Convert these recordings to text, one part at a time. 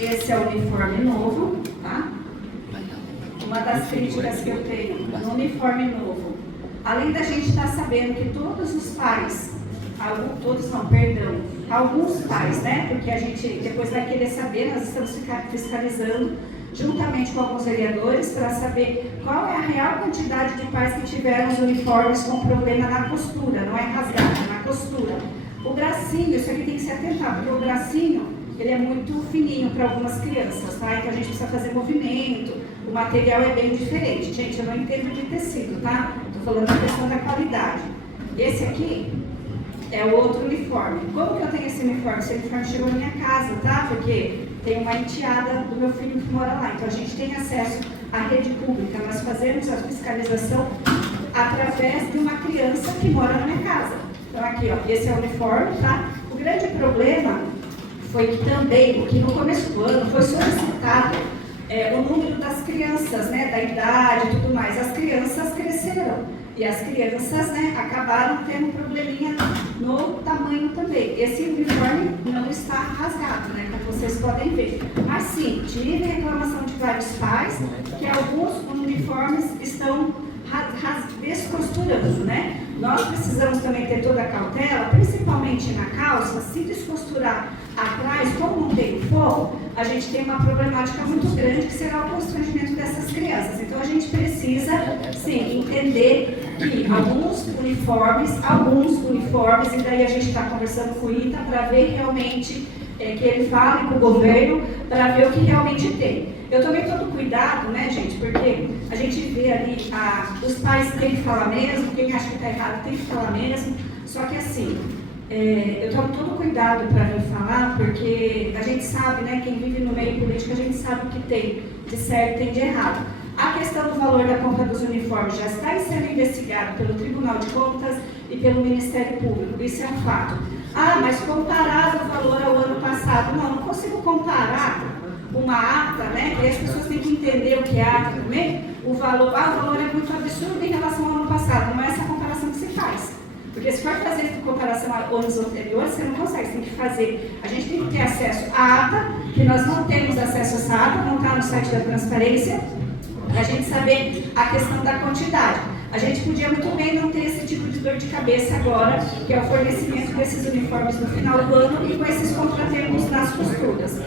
Esse é o uniforme novo, tá? Uma das críticas que eu tenho no uniforme novo, além da gente estar sabendo que todos os pais, alguns pais, né? Porque a gente depois vai querer saber, nós estamos fiscalizando juntamente com alguns vereadores para saber qual é a real quantidade de pais que tiveram os uniformes com problema na costura, não é rasgado, é na costura. O bracinho, isso aqui tem que se atentar, porque o bracinho, ele é muito fininho para algumas crianças, tá? Então a gente precisa fazer movimento, o material é bem diferente. Gente, eu não entendo de tecido, tá? Estou falando da questão da qualidade. Esse aqui é o outro uniforme. Como que eu tenho esse uniforme? Esse uniforme chegou na minha casa, tá? Porque tem uma enteada do meu filho que mora lá. Então a gente tem acesso à rede pública. Nós fazemos a fiscalização através de uma criança que mora na minha casa. Então aqui, ó, esse é o uniforme, tá? O grande problema foi que também, porque no começo do ano foi solicitado o número das crianças, né, da idade e tudo mais. As crianças cresceram e as crianças, né, acabaram tendo um probleminha no tamanho também. Esse uniforme não está rasgado, né, como vocês podem ver. Mas sim, tive reclamação de vários pais que alguns uniformes estão descosturando, né? Nós precisamos também ter toda a cautela, principalmente na calça. Se descosturar atrás, como não tem forro, a gente tem uma problemática muito grande que será o constrangimento dessas crianças. Então a gente precisa, sim, entender que alguns uniformes, e daí a gente está conversando com o ITA para ver realmente que ele fale com o governo para ver o que realmente tem. Eu tomei todo cuidado, né, gente, porque a gente vê ali, os pais têm que falar mesmo, quem acha que está errado tem que falar mesmo, só que assim, eu tomo todo cuidado para vir falar, porque a gente sabe, né, quem vive no meio político, a gente sabe o que tem de certo e tem de errado. A questão do valor da compra dos uniformes já está sendo investigado pelo Tribunal de Contas e pelo Ministério Público, isso é um fato. Ah, mas comparado o valor ao ano passado, não consigo comparar uma ata, né, e as pessoas têm que entender o que é ata também, o valor é muito absurdo em relação ao ano passado, não é essa comparação que se faz. Porque se for fazer comparação a anos anteriores, você não consegue, você tem que fazer. A gente tem que ter acesso à ata, que nós não temos acesso a essa ata, não está no site da transparência, para a gente saber a questão da quantidade. A gente podia muito bem não ter esse tipo de dor de cabeça agora, que é o fornecimento desses uniformes no final do ano e com esses contratempos nas costuras.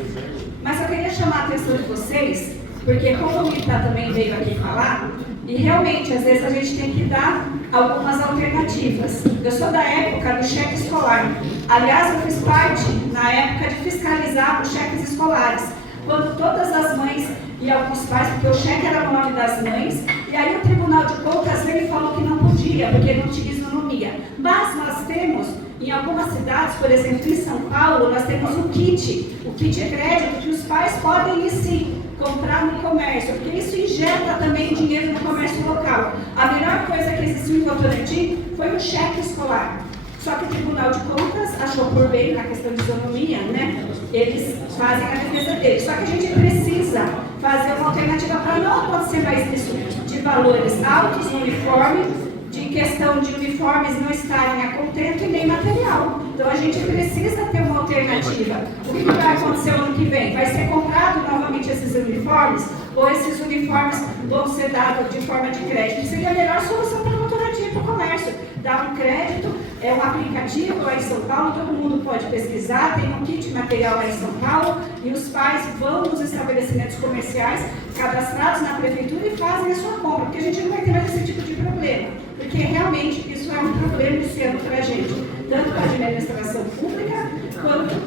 Mas eu queria chamar a atenção de vocês, porque como o Mita também veio aqui falar, e realmente, às vezes a gente tem que dar algumas alternativas. Eu sou da época do cheque escolar. Aliás, eu fiz parte, na época, de fiscalizar os cheques escolares. Quando todas as mães e alguns pais, porque o cheque era no nome das mães, e aí o Tribunal de Contas veio e falou que não podia, porque não tinha isonomia. Mas nós temos, em algumas cidades, por exemplo, em São Paulo, nós temos o kit crédito, que os pais podem ir sim comprar no comércio, porque isso injeta também dinheiro no comércio local. A melhor coisa que existiu em Votorantim foi o cheque escolar. Só que o Tribunal de Contas achou por bem, na questão de isonomia, né? Eles fazem a defesa deles. Só que a gente precisa fazer uma alternativa para não acontecer mais isso de valores altos no uniforme, de questão de uniformes não estarem a contento e nem material. Então a gente precisa ter uma alternativa. O que vai acontecer o ano que vem? Vai ser comprado novamente esses uniformes ou esses uniformes vão ser dados de forma de crédito? Seria a melhor solução para o Votorantim e para o comércio. Dar um crédito, um aplicativo lá em São Paulo, todo mundo pode pesquisar, tem um kit material lá em São Paulo e os pais vão nos estabelecimentos comerciais cadastrados na prefeitura e fazem a sua compra, porque a gente não vai ter mais esse tipo de problema, porque realmente isso é um problema esse ano para a gente, tanto para a administração pública quanto